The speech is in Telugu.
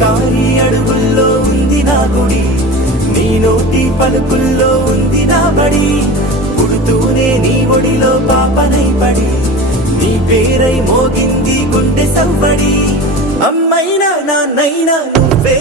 కారి అడుగుల్లో ఉంది నా గుడి, నీ నోటి పలుకుల్లో ఉంది నా బడి. పుడుతూనే నీ ఒడిలో పాపనై పడి, నీ పేరై మోగింది గుండె సవ్వడి. అమ్మైనా నాన్నైనా నువ్వే.